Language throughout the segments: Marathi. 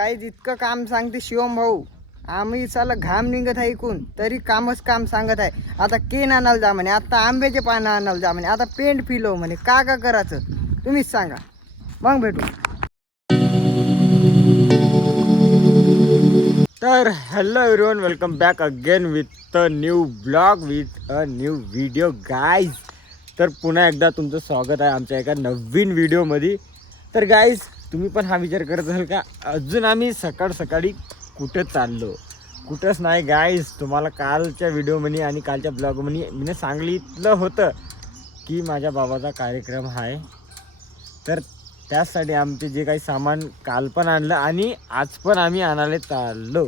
काही इतकं काम सांगते शिवम भाऊ, आम्ही चाल घाम निघत आहे ऐकून तरी कामच काम सांगत आहे. आता केन आणायला जा म्हणे, आता आंब्याचे पानं आणायला जा म्हणे, आता पेंट फिलव म्हणे. का करायचं तुम्हीच सांगा, मग भेटू. तर hello everyone, welcome back again with a new blog with a new video guys. तर पुन्हा एकदा तुमचं स्वागत आहे आमच्या एका नवीन व्हिडिओमध्ये. तर गाईज, तुम्ही पण हा विचार करत असाल का अजून आम्ही सकाळी कुठं चाललो? कुठंच नाही गाईज. तुम्हाला कालच्या व्हिडिओमध्ये आणि कालच्या ब्लॉगमध्ये मी सांगितलं होतं की माझ्या बाबाचा कार्यक्रम आहे. तर त्यासाठी आमचे जे काही सामान काल पण आणलं आणि आज पण आम्ही आणायला चाललो.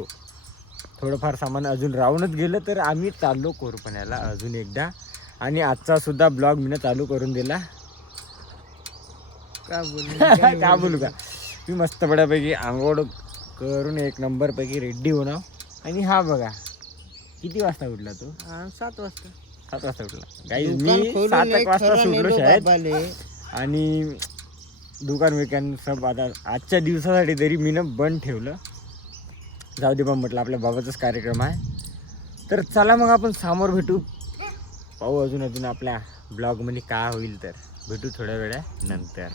थोडंफार सामान अजून राहूनच गेलं, तर आम्ही चाललो कोरपण्याला अजून एकदा. आणि आजचा सुद्धा ब्लॉग मी चालू करून दिला. का बोलू का, मी मस्त बड्यापैकी आंघोळ करून एक नंबरपैकी रेडी होणार. आणि हा बघा किती वाजता उठला तो? 7 वाजता. 7 वाजता उठला गाईज. मी 7 वाजता सुटलो शाळेत. आणि दुकान विकान सब आता आजच्या दिवसासाठी तरी मी बंद ठेवलं. जाऊ दे, पण म्हटलं आपल्या बाबाचाच कार्यक्रम आहे. तर चला मग आपण समोर भेटू. पाहू अजून आपल्या ब्लॉगमध्ये काय होईल. तर भेटू थोड्या वेळानंतर.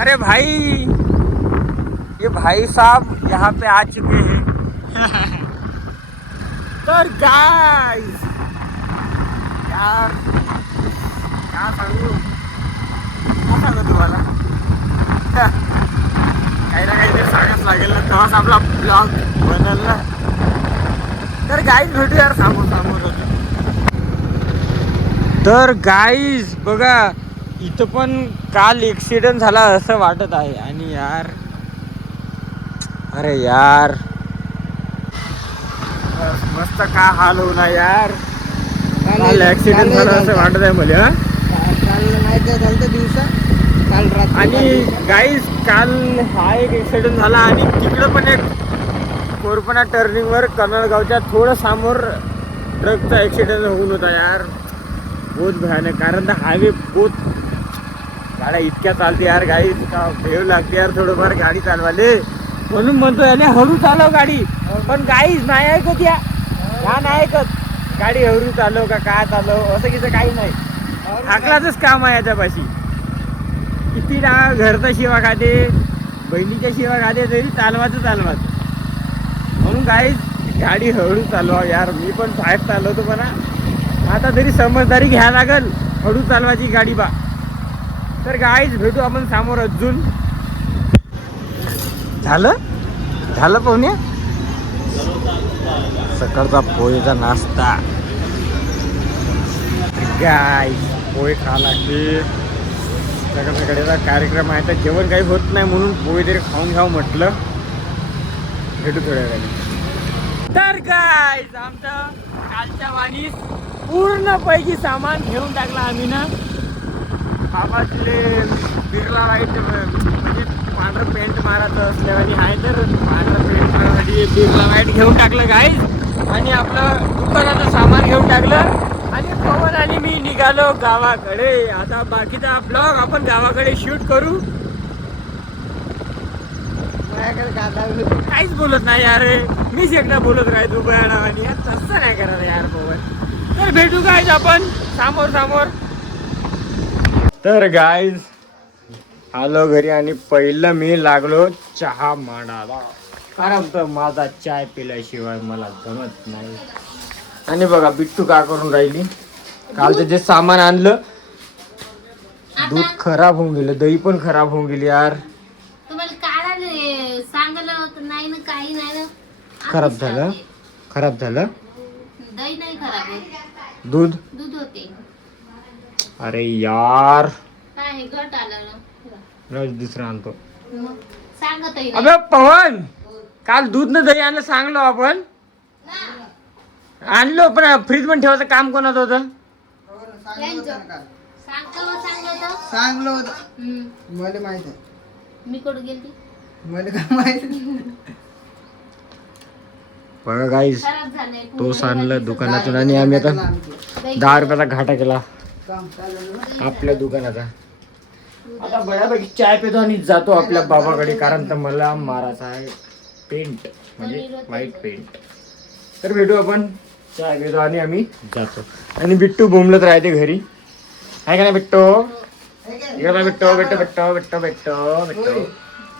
अरे भाई, ये भाई साहब यहाँ पे आ चुके हैं. तर गाइस यार क्या सांगू तुम्हाला, काही ना काही सांगायच लागेल ना, तेव्हाच आपला ब्लॉग बनल ना. तर गाईज भेटू यार समोर. तर गाईज बघा, इथं पण काल ॲक्सिडेंट झाला असं वाटत आहे. आणि यार, अरे यार मस्त का हाल होणार यार. काल ॲक्सिडेंट झाला असं वाटत आहे मला. काल नाही झालं दिवसा, काल रात्री. आणि गाईज काल हा एक ॲक्सिडेंट झाला आणि तिकडं पण एक कोरपणा टर्निंगवर कन्नडगावच्या थोडं समोर ट्रकचा ॲक्सिडेंट होऊन होता यार. बहुत भयानक. कारण तर हायवे बहुत गाड्या इतक्या चालते यार गाईज, का भेव लागते यार थोडंफार गाडी चालवाले. म्हणून म्हणतो याने हळू चालव गाडी. पण गाईज नाही ऐकत या नाही ऐकत. गाडी हळू चालव का काय चालव असं किती काही नाही. हाकलाचंच काम आहे याच्यापाशी. किती ना घरचा शिवा खाते, बहिणीच्या शिवा खाते, तरी चालवाच. म्हणून गाईज गाडी हळू चालवा यार. मी पण बाहेर चालवतो म्हणा, आता तरी समजदारी घ्यायला लागल हळू चालवायची गाडी बा. तर गाईज भेटू आपण समोर अजून. झालं पाहुण्या सकाळचा पोहेचा नाश्ता. गाईज पोहे खा लागते. सकाळचा कार्यक्रम आहे तर जेवण काही होत नाही, म्हणून पोहे तरी खाऊन घ्यावं म्हटलं. भेटू थोड्या वेळाने. तर गाईज आमचं कालच्या वाणीस पूर्णपैकी सामान घेऊन टाकलं आम्ही ना. बाबाचे बिर्ला वाईट म्हणजे पांढरं पेंट मारायचं असल्याने आहे, तर पांढरं पेंट मारायसाठी बिर्ला वाईट घेऊन टाकलं गाईज. आणि आपलं दुकानाचं सामान घेऊन टाकलं. आणि पवन आणि मी निघालो गावाकडे. आता बाकीचा ब्लॉग आपण गावाकडे शूट करू. काहीच बोलत नाही यार, मीच एकदा बोलत राहतो बयाणावानी. तसं नाही करायला यार पवन. तर भेटू गाईज आपण समोर. तर गाईज आलो घरी आणि पहिलं मी लागलो चहा मांडायला. कारण तर माझा चाय पिल्याशिवाय मला जमत नाही. आणि बघा बिट्टू का करून राहिली. कालचं जे सामान आणलं, दूध खराब होऊन गेलं, दही पण खराब होऊन गेली यार. तुम्हाला काय सांगलं होतं नाही ना, काही नाही ना. खराब झालं. दही नाही खराब होत, दूध होते. अरे यार, काय घट आलं ना. रोज दुसरं आणतो. मग सांगत आहे अबे पवन, काल दूध न दही आणलं सांगलो आपण. आणलो पण फ्रीज पण ठेवायचं काम कोणाचं होतं? सांगलं होतं मला माहित आहे. मी कुठं गेली मला काय माहित. बघा गाईस, तोच आणलं दुकानातून. आणि आम्ही आता 10 रुपयाचा घाटा केला आपल्या दुकानाचा. आता बऱ्यापैकी चाय पितो आणि जातो आपल्या बाबाकडे, कारण तर मला मारायचा आहे पेंट, म्हणजे व्हाईट पेंट. तर भेटू आपण, चाय पितो आणि आम्ही जातो. आणि बिट्टू बोंबलत राहते घरी, आहे का नाही बिट्टो? इकडे बघ बिट्टो, बिट्टो बिट्टो बिट्टो बिट्टो बिट्टो.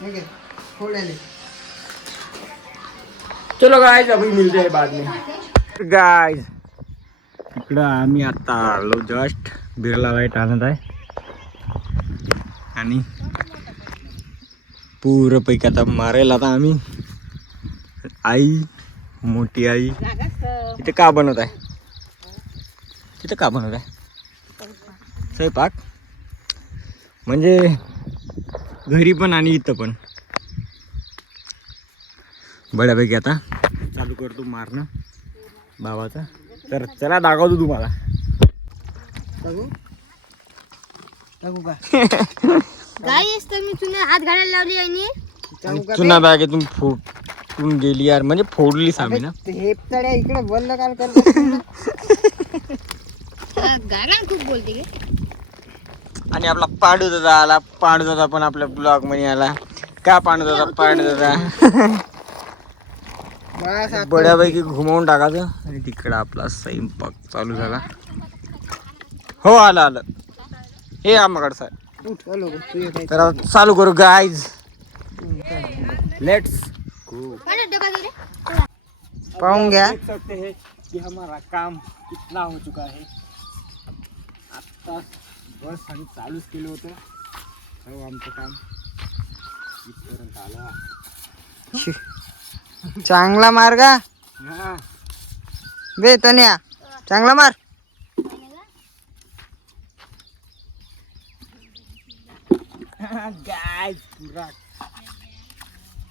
ठीक आहे फोड आली. चलो गाइस, अभी मिलते हैं बाद में. गाइस इकडं आम्ही आता आलो, जस्ट बिर्ला लाईट आणत आहे आणि पुरंपैकी आता मारेल आता आम्ही. आई, मोठी आई इथे का बनवत आहे? तिथं का बनवत आहे स्वयंपाक? म्हणजे घरी पण आणि इथं पण. बऱ्यापैकी आता चालू करतो मारणं बाबाचा. तर चला दाखवतो तुम्हाला. बघू का गाईस तर मी तुला हात घालायला लावली आणि चुना बॅगेतून फुटून गेली यार, म्हणजे फोडलीच आम्ही ना. हे तड्या इकडे बोललं काल करतो. गाणं खूप बोलते गे. आणि आपला पांडू दादा आला. पांडू दादा पण आपल्या ब्लॉग मध्ये आला. का पांडू दादा? पांडू दादा बऱ्यापैकी घुमवून टाकायचं आणि तिकडं आपला स्वयंपाक चालू झाला. हो आलं आलं. हे आम्हाकडं साहेब. उठ, चलो, तू ये काय. तर आता चालू करू गाईज. Let's go. पाहून घ्या. देख सकते हैं कि हमारा काम कितना हो चुका है. आता बस आम्ही चालूच केलं होतं. हो आमचं काम इथपर्यंत आलं. चांगला मार का हा. बे तन्या, चांगला मार. गाइस पूरा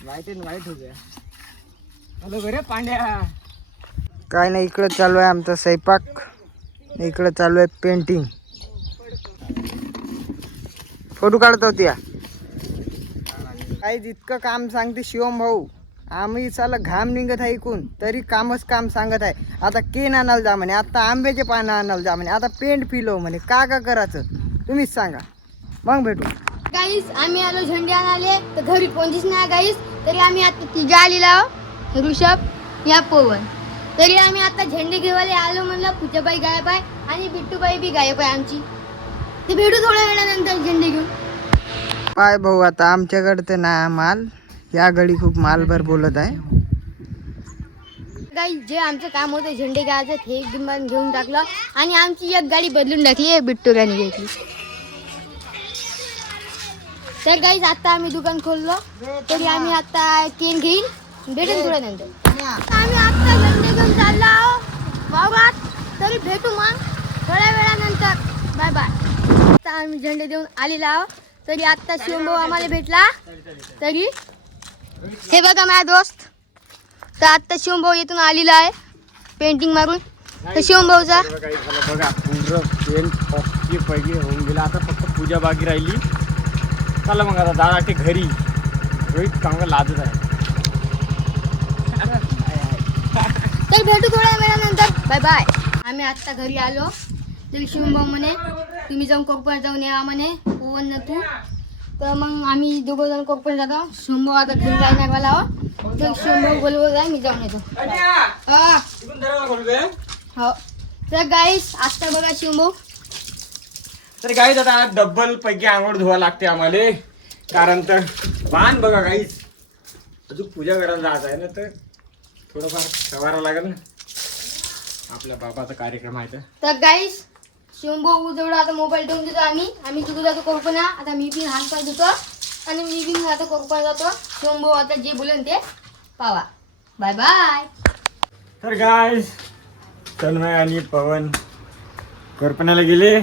व्हाइट एंड व्हाइट हो गया. हॅलो बरे पांड्या. काय नाही, इकडं चालू आहे आमचा स्वयंपाक, इकडं चालू आहे पेंटिंग. फोटो काढत होती या. काही जितकं काम सांगते शिवम भाऊ, आम्ही चाला घाम निघत आहे ऐकून तरी कामच काम सांगत आहे. आता केन आणायला जा म्हणे, आता आंब्याचे पानं आणायला जा म्हणे, आता पेंट फिलव म्हणे. का करायचं तुम्हीच सांगा, मग भेटू. गाईस आम्ही आलो झेंडे आणाले, तर घरी कोणतीच नाही गाईस. तरी आम्ही आता तिघे आलेलो आहो, ऋषभ या पवन. तरी आम्ही आता झेंडे घेवायला आलो. म्हणलं पूजाबाई गायब आहे आणि बिट्टूबाई बी गायब आहे आमची. ते भेटू थोड्या वेळानंतर झेंडे घेऊन. पाय भाऊ, आता आमच्याकडे तर ना माल, या घडी खूप मालभर बोलत आहे. गाईस जे आमचं काम होतं झेंडे घ्यायचं ते एक दिवस घेऊन टाकलं आणि आमची एक गाडी बदलून टाकली, बिट्टू गाणी घेतली. तर गाईस आता आम्ही दुकान खोललो, तरी आम्ही आता केन घेईन, भेटेन थोड्या नंतर. आम्ही आता झेंडे घेऊन चाललो आहो वावरात. तरी भेटू मग थोड्या वेळानंतर. Bye bye. आता आम्ही झेंडे देऊन आलेलो आहो. तरी आत्ता शिवभाऊ आम्हाला भेटला. तरी हे बघा माझा दोस्त. तर आत्ता शिवभाऊ येथून आलेला आहे पेंटिंग मारून. तर शिवभाऊचा बघा पूर्ण पेंट ओके पैकी होऊन गेला. आता फक्त पूजा बाकी राहिली. चला मग आता दादा ते घरी. रोहित कामगार लाजत आहे. तर भेटू थोड्या वेळानंतर. Bye bye. आम्ही आत्ता घरी आलो. तरी शिवभाऊ म्हणे तुम्ही जाऊन कोकण जाऊन या म्हणे, पवन न तू. तर मग आम्ही दोघं जण कोकण जातो. शिवभाऊ आता घरी जाणार मला आहो. तर शिवभाऊ बोलवत आहे, मी जाऊन येतो. हो. तर गाईस आत्ता बघा शिवभाऊ. तर गाईज आता डबल पैकी आंघोळ धुवा लागते आम्हाला. कारण तर वाहन बघा गाईज, अजून पूजा करायला जायचं आहे ना, तर थोडंफार सवारा लागेल ना. आपल्या बाबाचा कार्यक्रम आहे तर गाईस शिवभाऊ जवळ आता मोबाईल ठेवून देतो आम्ही तिकडे जातो कोकणा. आता मी पण हात पाय धुतो आणि मी पण आता कोकण जातो. शिवभाऊ आता जे बोलेन ते पावा. Bye bye. तर गाईज तन्मय आणि पवन कोरपण्याला गेले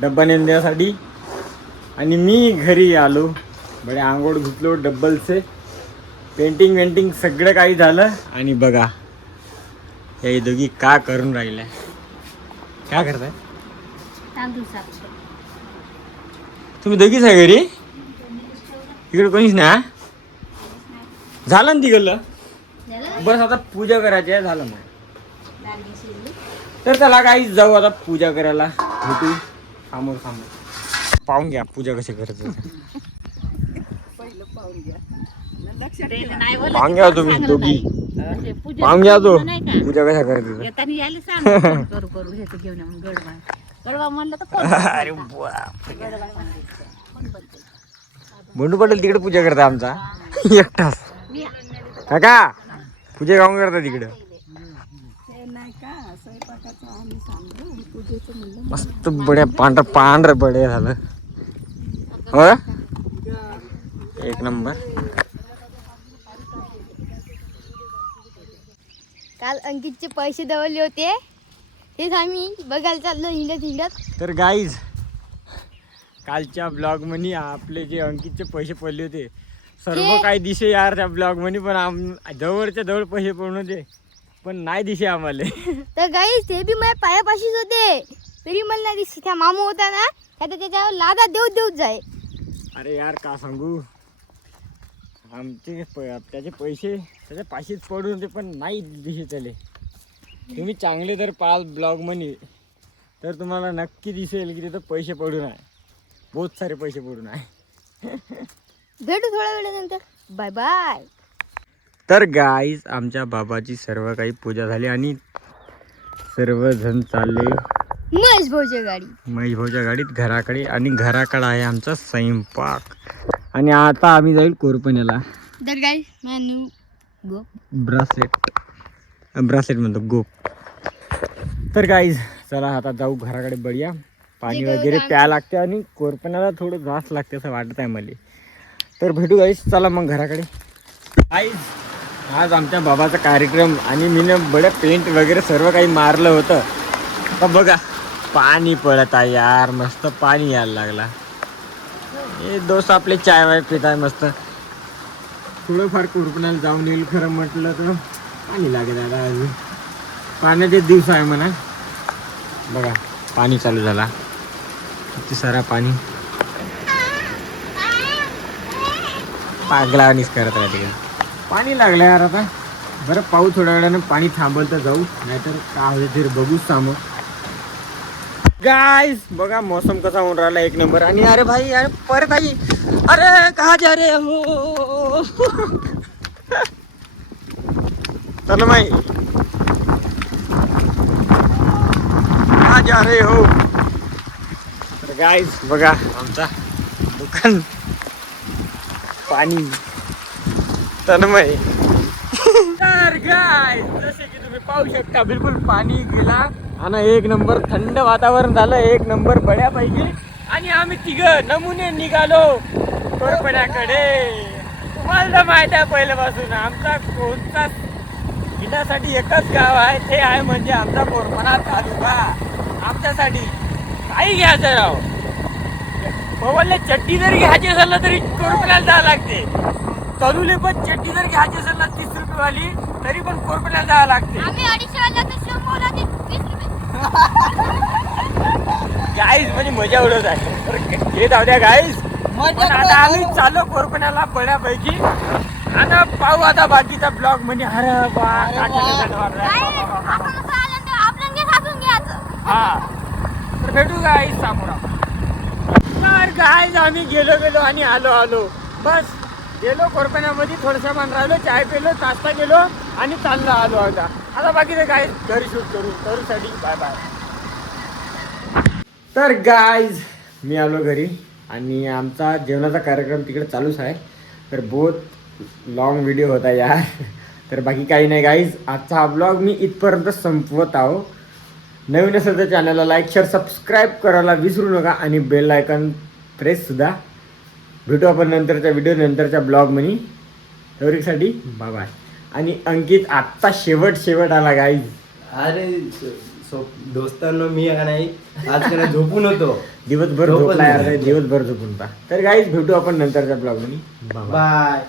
डब्बा नेण्यासाठी आणि मी घरी आलो. बडे आंघोळ घुतलो डब्बलचे. पेंटिंग वेंटिंग सगळं काही झालं. आणि बघा या दोघी का करून राहिल्या, काय करताय तुम्ही? दोघीच आहे घरी? इकडे कोणीच ना झालं ना तिकडलं. बस आता पूजा करायची आहे, झालं मग. तर चला काही जाऊ आता पूजा करायला. भेटू समोर समोर. पाहून घ्या पूजा कशी करत पाहून घ्या तुम्ही दोघी पाहून घ्या तो पूजा कशा करत अरे बंडू पाटील तिकडे पूजा करता आमचा एकटाच काका पूजा गाऊन करता तिकडे मस्त बड्या पांढर बडे झालं हो एक नंबर. काल अंकितचे पैसे दवरले होते तेच आम्ही बघायला चाललो हिंडत. तर गाईज कालच्या ब्लॉग मध्ये आपले जे अंकितचे पैसे पडले होते सर्व काही दिसे यार त्या ब्लॉग मध्ये पण जवळच्या जवळ पैसे पडून होते पण नाही दिसे आम्हाला. तर गाईस ते बी माझ्या पायापाशीच होते तरी मला नाही दिसते. त्या मामू होता ना त्याच्यावर लादा देऊच जाय. अरे यार का सांगू आमचे त्याचे पैसे त्याच्या पाशीच पडून होते पण नाही दिसे त्याले. तुम्ही चांगले जर पाल ब्लॉग मध्ये तर तुम्हाला नक्की दिसेल की तिथं पैसे पडून आहे बहुत सारे पैसे पडून आहे. भेटू थोड्या वेळानंतर बाय बाय. तर गाईज आमच्या बाबाची सर्व काही पूजा झाली आणि सर्वजण चालले महेश भाऊच्या गाडीत घराकडे आणि घराकडे आहे आमचा स्वयंपाक. आणि आता आम्ही जाईल कोरपण्याला. तर गाईस मेनू गो ब्रासलेट म्हणतो गोप. तर गाईज चला आता जाऊ घराकडे बढिया. पाणी वगैरे प्या लागते आणि कोरपण्याला थोडं जास्त लागते असं वाटत आहे मला. तर भेटू गाईज चला मग घराकडे. गाईज आज आमच्या बाबाचा कार्यक्रम आणि मी बड्या पेंट वगैरे सर्व काही मारलं होतं. तर बघा पाणी पडत आहे यार मस्त पाणी यायला लागला. हे दोस्त आपले चाय वाय पित आहे मस्त. थोडंफार कोरपण्याला जाऊन येईल खरं म्हटलं तर पाणी लागेल आता अजून पाण्याचे दिवस आहे म्हणा. बघा पाणी चालू झाला किती सारा पाणी पागलावानीच करत राहते. पाणी लागलं यार आता. बरं पाहू थोड्या वेळानं पाणी थांबल तर जाऊ नाहीतर काय होते बघूच थांबव. गाइस बघा मौसम कसा होऊन राहिला एक नंबर. आणि अरे भाई अरे परत आई अरे कहा जा रे हो चलो माई कहा जा रे हो. तर गाइस बघा आमचा दुकान पाणी तन्मय. तर गाइस जसे की तुम्ही पाहू शकता बिलकुल पाणी गेला आणि एक नंबर थंड वातावरण झालं एक नंबर बड्यापैकी. आणि आम्ही तिघं नमुने निघालो कोरपण्याकडे. तुम्हाला तर माहिती आहे पहिल्यापासून आमचा कोणता हिंडासाठी एकच गाव आहे ते आहे म्हणजे आमचा कोरपणा तालुका. आमच्यासाठी काही घ्यायचं राव पवनला चट्टी जरी घ्यायची असेल ना तरी कोरपण्याला जावं लागते. तनुले पण चट्टी जर घ्यायची असेल ना 30 रुपयेवाली तरी पण कोरपण्याला जावं लागते. गाईज म्हणजे मजा उडवत आहे. हे जाऊ द्या गाईज. आता आम्ही चालू कोरपण्याला बऱ्यापैकी आणि पाहू आता बाकीचा ब्लॉग म्हणजे अरे हा तर भेटू गाईज समोर. तर गाईज आम्ही गेलो आणि आलो बस गेलो कोरपण्यामध्ये थोडंसं पण राहिलो चाय पेलो नाश्ता केलो आणि चाललो आलो आता बाकीचं गाईज घरी शूट करू तरुसाठी बाय बाय. तर गाईज मी आलो घरी आणि आमचा जेवणाचा कार्यक्रम तिकडे चालूच आहे. तर बहुत लॉंग व्हिडिओ होता यार. तर बाकी काही नाही गाईज आजचा हा ब्लॉग मी इथपर्यंत संपवत आहो. नवीन असेल तर चॅनलला लाईक शेअर सबस्क्राईब करायला विसरू नका आणि बेल आयकॉन प्रेससुद्धा. भेटू आपण नंतरच्या व्हिडिओ नंतरच्या ब्लॉगमध्ये. तवरीसाठी बाय बाय. आणि अंकित आत्ता शेवट आला गाईज. अरे दोस्तांनो मी नाही आज त्याला झोपून होतो दिवसभर झोपला यार दिवसभर झोपून होता. तर गाईज भेटू आपण नंतरच्या ब्लॉगमध्ये बाय.